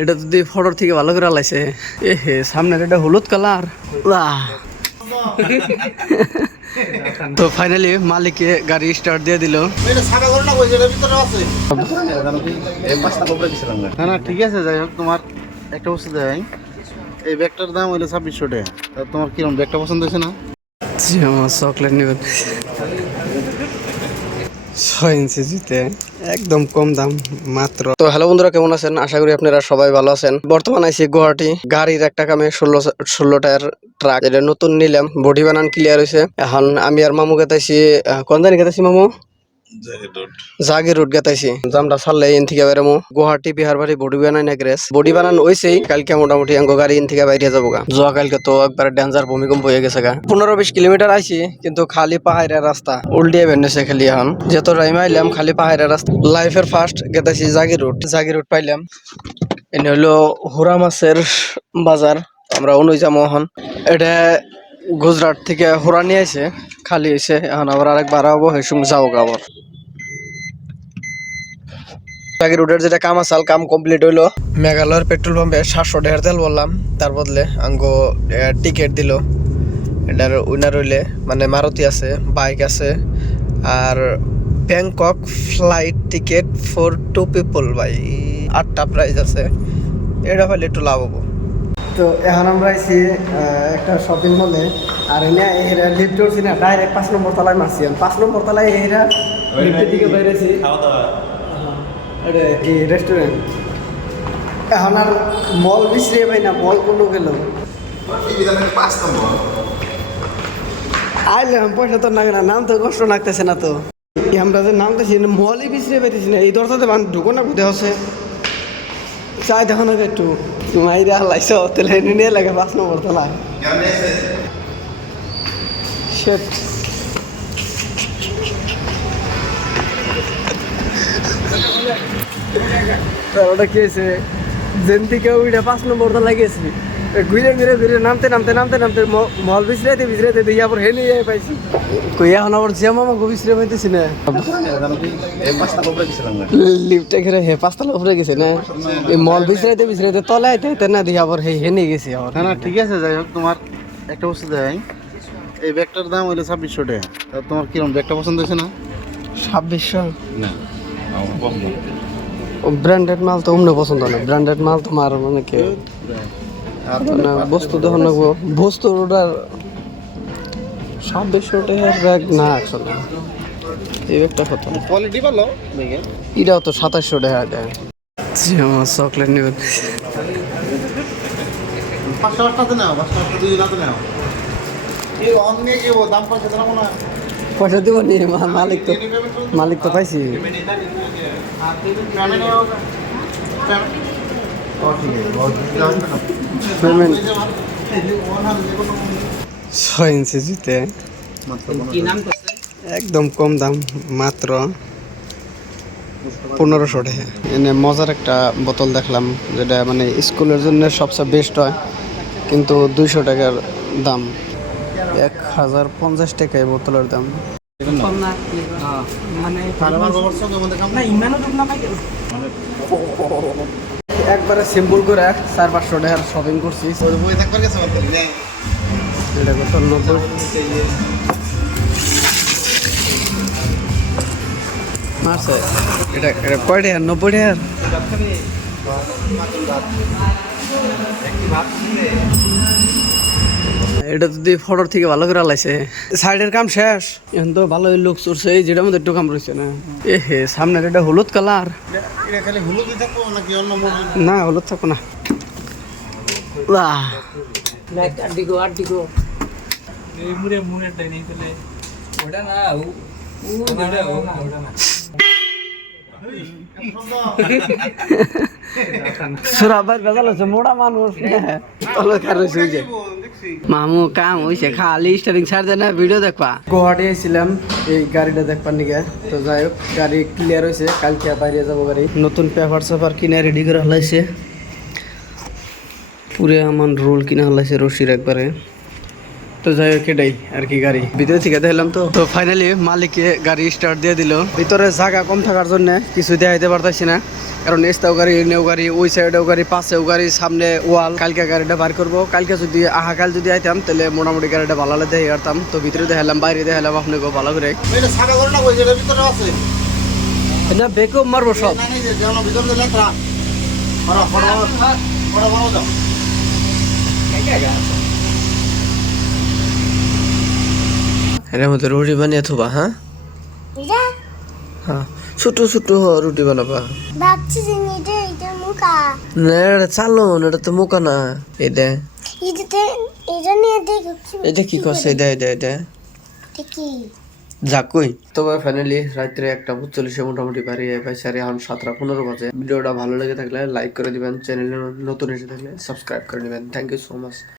এটা যদি ফটোর থেকে ভালো করে লাইছে এ হে সামনের এটা হলুদ কালার। তো ফাইনালি মালিকে গাড়ি স্টার্ট দিয়ে দিল। না ঠিক আছে, যাই হোক তোমার একটা বস্তু দেয়, এই ব্যাগটার দাম হইলো 2600 টাকা। তোমার কিরকম ব্যাগটা পছন্দ হয়েছে না? আমার চকলেট নেবেন 6 ইঞ্চি জুতে একদম কম দাম মাত্র। তো হ্যালো বন্ধুরা, কেমন আছেন? আশা করি আপনারা সবাই ভালো আছেন। বর্তমানে আছি গুয়াহাটি। গাড়ির একটা কামে 16 টায়ার ট্রাক এটা নতুন নিলাম, বডি বানান ক্লিয়ার হয়েছে। এখন আমি আর মামু গেতাইছি, কোন জানি গেতাইছি মামু? জাগির রোড গেতাইছি। জামটা ছাড়লে এন থেকে বেরোমো গুয়াহাটি বিহার বাড়ি বডি বানাই না গ্রেস। বডি বানান হইছেই, কালকে মোটামুটি আঙ্গো গাড়ি এন থেকে বাইরে যাবো গা। যোয়া কালকে তো একবার ডেঞ্জার ভূমিকম্প হয়ে গেছে গা। 15-20 কিলোমিটার আইছি, কিন্তু খালি পাহাড়ের রাস্তা উল্টিয়ে বেঁধেছে খালি। এখন যত টাইম আইলাম খালি পাহাড়ের রাস্তা। লাইফের ফার্স্ট গেতাইছি জাগির রোড পাইলাম। এনে হলো হুরা মাছের বাজার। আমরা অনুই যাবো এখন। এটা গুজরাট থেকে হুরা নিয়ে আসে, খালি হয়েছে। এখন আবার আরেকবার হবো, সেই সঙ্গে যাবো আবার। জাগির রোডের যেটা কাম আসাল কাম কমপ্লিট হইলো। মেঘালয়ের পেট্রোল পাম্পে 700 টাকার তেল বললাম, তার বদলে আঙ্গো টিকিট দিল। এটার উইনার হইলে মানে মারুতি আছে, বাইক আছে, আর Bangkok flight ticket for 2 people ভাই 8টা প্রাইস আছে। এটা হলে একটু লাভ হবো। তো এখন আমরা আইছি একটা শপিং মলে, আর এনে এরা লিফট উঠছি না, ডাইরেক্ট 5 নম্বর তলায় মারছি। 5 নম্বর তলায় এরা লিফটের দিকে বাইরেছি। এটা এই রেস্টুরেন্ট। এখন আর মল বিছড়ে পাই না, মল কোনো গেল আইলাম পয়সা তো লাগে না, নাম তো কষ্ট লাগতেছে না। তো আমরা যে নামতেছি মলই বিছড়ে পাইতেছি না। এই দরজাতে ঢুকো না বুঝে হচ্ছে চাই দেখো না একটু মাইরে হালাইছ তাহলে নিয়ে লাগে 5 নম্বর তলা। ওটা কি হয়েছে, যেন থেকে ওইটা 5 নম্বর তলা গেছি, ঘুরে নামতে মল বিছড়াইতে দিয়ে আবার হেলে পাইছি। কই এখন আবার যে মামা গো বিছড়ে পাইতেছি না। লিফটে ঘিরে 5 তলা উপরে গেছে না, এই মল বিছড়াইতে তলায় আইতে না দিয়ে আবার হেনে গেছি আবার। না ঠিক আছে, যাই হোক তোমার একটা বস্তু দেয়, এই ব্যাগটার দাম হইলো 2600 টাকা। তোমার কিরকম ব্যাগটা পছন্দ হয়েছে না? 2600 না, ব্র্যান্ডেড মাল তো অমনে পছন্দ না। ব্র্যান্ডেড মাল তোমার মানে কি বস্তু তখন লাগবো, বস্তু ওটার 2600 টাকার ব্যাগ না আসলে। এই ব্যাগটা কত কোয়ালিটি ভালো, এটাও তো 2700 টাকা দেয়। আমার চকলেট নেবেন 500 নাও, 500 দুই নাতে নাও। এই অন্য কি দাম পয়সা দেনা মনে হয় পয়সা দিব নি? মালিক তো পাইছি। পেমেন্ট 6 ইঞ্চি জুতে একদম কম দাম মাত্র 1500 টাকা। এনে মজার একটা বোতল দেখলাম, যেটা মানে স্কুলের জন্য সবচেয়ে বেস্ট হয়, কিন্তু 200 টাকার দাম। 1050 টাকা এই বোতলের দাম। একবারে সিম্পল করে 400-500 টাকার শপিং করছি। এটা কত 90 মারছে। এটা কয় টাকা? 90 টাকার। এটা যদি ফটোর থেকে ভালো করে লাইছে। সাইডের কাম শেষ, এখন তো ভালোই লোক চড়ছে। এই যেটা মধ্যে একটু কাম রয়েছে না, এ হে সামনের এটা হলুদ কালার। না হলুদ থাকবো না। মোড়া মানুষ মামু কাম হয়েছে, খালি স্টারিং ছাড় দেয় না, ভিডিও দেখবা। গুয়াহাটি এসেছিলাম এই গাড়িটা দেখবার নিকে। তো যাই হোক গাড়ি ক্লিয়ার হয়েছে, কালকে বাইরে যাবো গাড়ি। নতুন পেপার কিনে রেডি করে হলাইছে, পুরে আমার রোল কিনা হলাইছে রশির একবারে। তো যাই হোক এটাই আর কি গাড়ি ভিতরে থেকে দেখলাম তো ফাইনালি মালিকে গাড়ি স্টার্ট দিয়ে দিল। ভিতরে জায়গা কম থাকার জন্য কিছু দেখাইতে পারতাছি না, কারণ এস্তাও গাড়ি নেও গাড়ি ওই সাইডেও গাড়ি পাশেও গাড়ি সামনে ওয়াল। কালকে গাড়িটা বার করবো, কালকে যদি কাল যদি আইতাম তাহলে মোটামুটি গাড়িটা ভালো দেখে আসতাম। তো ভিতরে দেখালাম বাইরে দেখালাম আপনাকে ভালো করে। এটা সাদা করে না, ওই যেটা ভিতরে আছে না বেকও মারবো সব। না নেই যে যেমন ভিতরে লেখা বড় বড় বড় বড় দাও। এর মধ্যে রুটি বানিয়ে থবা। হ্যাঁ এটা হ্যাঁ ছোট ছোট রুটি বানাবা। ভাবছি যে এটা মুখা না এটা চালন, এটা তো মোকা না। এটা এটা নিয়ে দেখো এটা কি করছে? এটা এটা এটা কি যাকই। তবে ফাইনালি রাত্রে 1:45 মোটামুটি বাড়ি পাইছে। আর এখন 7:15 বাজে। ভিডিওটা ভালো লেগে থাকলে লাইক করে দিবেন, চ্যানেলে নতুন এসে থাকলে সাবস্ক্রাইব করে নেবেন। Thank you so much.